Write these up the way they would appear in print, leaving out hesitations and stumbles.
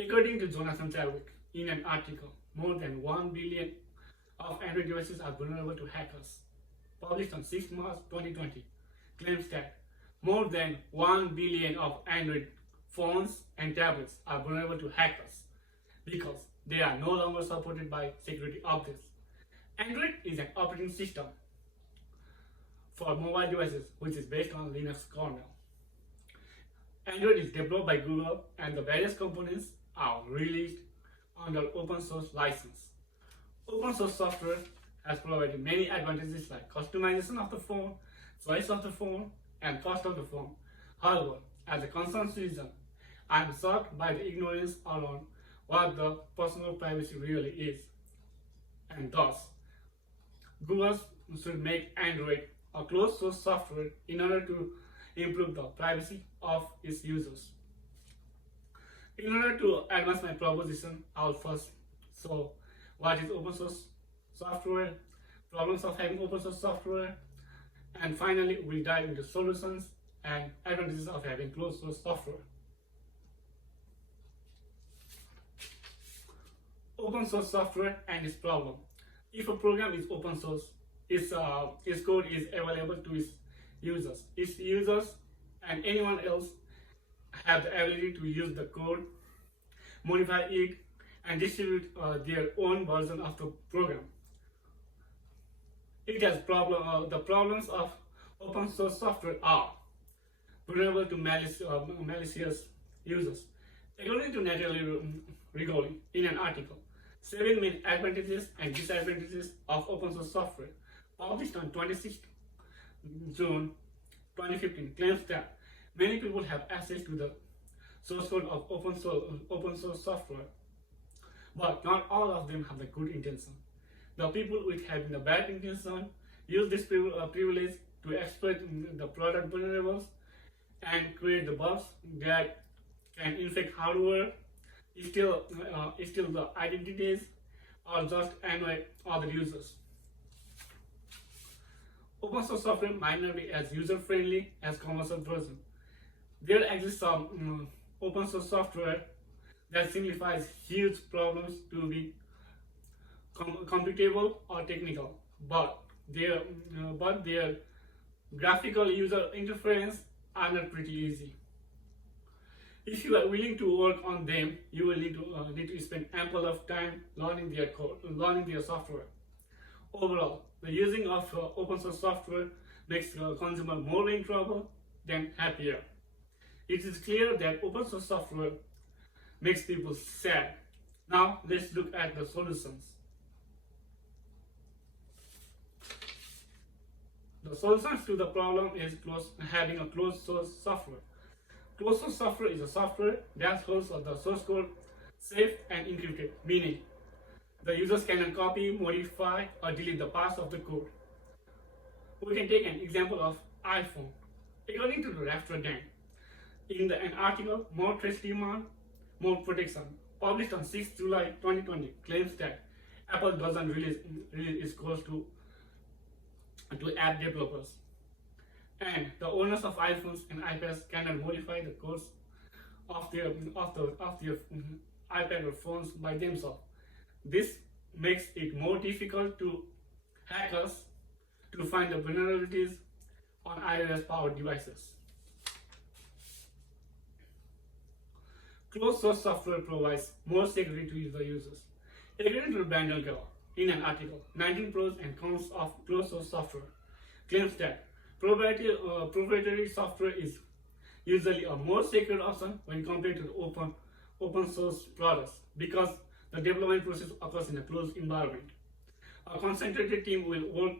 According to Jonathan Chadwick, in an article, more than 1 billion of Android devices are vulnerable to hackers, published on 6 March 2020, claims that more than 1 billion of Android phones and tablets are vulnerable to hackers because they are no longer supported by security updates. Android is an operating system for mobile devices which is based on Linux kernel. Android is developed by Google and the various components are released under open source license. Open source software has provided many advantages like customization of the phone, choice of the phone, and cost of the phone. However, as a concerned citizen, I am shocked by the ignorance around what the personal privacy really is. And thus, Google should make Android a closed source software in order to improve the privacy of its users. In order to advance my proposition, I'll first show what is open source software, problems of having open source software, and finally we'll dive into solutions and advantages of having closed source software. Open source software and its problem. If a program is open source, its code is available to its users and anyone else have the ability to use the code, modify it, and distribute their own version of the program. It has the problems of open source software are vulnerable to malicious users. According to Natalie Rigoli in an article, 7 main advantages and disadvantages of open source software, published on 26 June 2015, claims that many people have access to the source code of open source software, but not all of them have the good intention. The people with having the bad intention use this privilege to exploit the product vulnerables and create the bugs that can infect hardware, steal the identities, or just annoy other users. Open source software might not be as user-friendly as commercial version. There exists some open source software that simplifies huge problems to be computable or technical, but their graphical user interface are not pretty easy. If you are willing to work on them, you will need to spend ample of time learning their code, learning their software. Overall, the using of open source software makes the consumer more in trouble than happier. It is clear that open source software makes people sad. Now let's look at the solutions. The solutions to the problem is having a closed source software. Closed source software is a software that holds the source code safe and encrypted, meaning the users cannot copy, modify, or delete the parts of the code. We can take an example of iPhone. According to the Rafter Dan, in an article, More Trace Demand, More Protection, published on 6 July 2020, claims that Apple doesn't release its codes to app developers, and the owners of iPhones and iPads cannot modify the codes of their iPad or phones by themselves. This makes it more difficult to hackers to find the vulnerabilities on iOS-powered devices. Closed source software provides more security to the users. According to Bandelgau, in an article, 19 pros and cons of closed source software, claims that proprietary software is usually a more secure option when compared to the open source products because the development process occurs in a closed environment. A concentrated team will work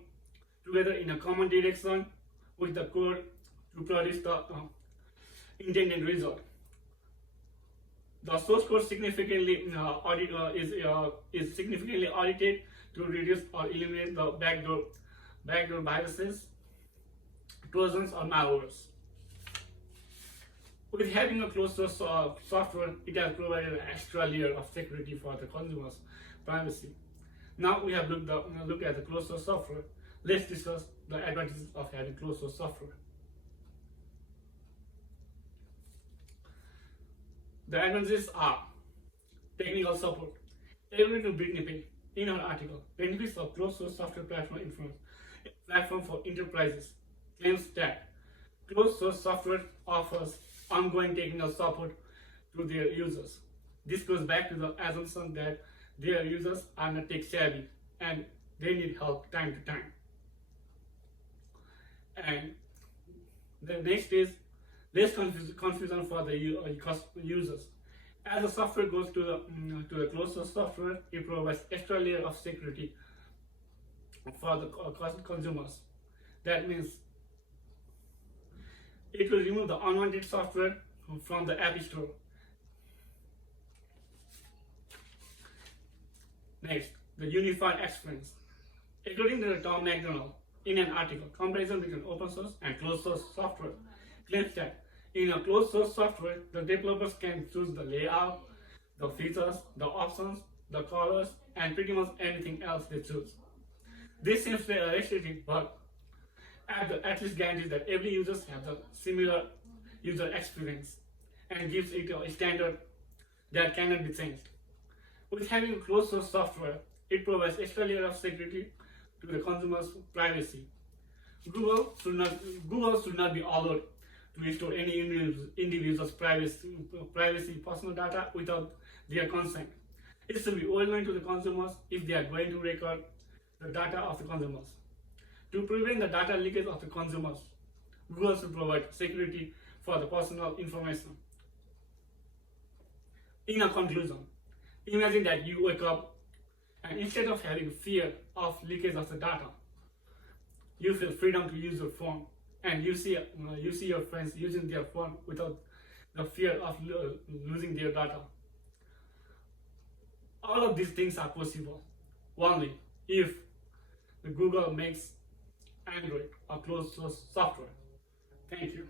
together in a common direction with the code to produce the intended result. The source code is significantly audited to reduce or eliminate the backdoor viruses, trojans, or malwares. With having a closed source software, it has provided an extra layer of security for the consumer's privacy. Now we have looked at the closed source software. Let's discuss the advantages of having closed source software. The advantages are technical support. According to Brittany Pay, in her article, Benefits of Closed Source Software Platform Influence, a platform for enterprises, claims that closed source software offers ongoing technical support to their users. This goes back to the assumption that their users are not tech savvy and they need help time to time. And the next is less confusion for the users. As the software goes to the closed source software, it provides extra layer of security for the consumers. That means it will remove the unwanted software from the App Store. Next, the unified experience. According to Tom McDonald, in an article, comparison between open source and closed source software claims that in a closed source software, the developers can choose the layout, the features, the options, the colors, and pretty much anything else they choose. This seems to be restrictive, but at least guarantees that every user has a similar user experience and gives it a standard that cannot be changed. With having closed source software, it provides extra layer of security to the consumer's privacy. Google should not be allowed to store any individual's privacy personal data without their consent. It should be well known to the consumers if they are going to record the data of the consumers. To prevent the data leakage of the consumers, Google should provide security for the personal information. In a conclusion, imagine that you wake up and instead of having fear of leakage of the data, you feel freedom to use your phone, and you see your friends using their phone without the fear of losing their data. All of these things are possible only if Google makes Android a closed source software. Thank you.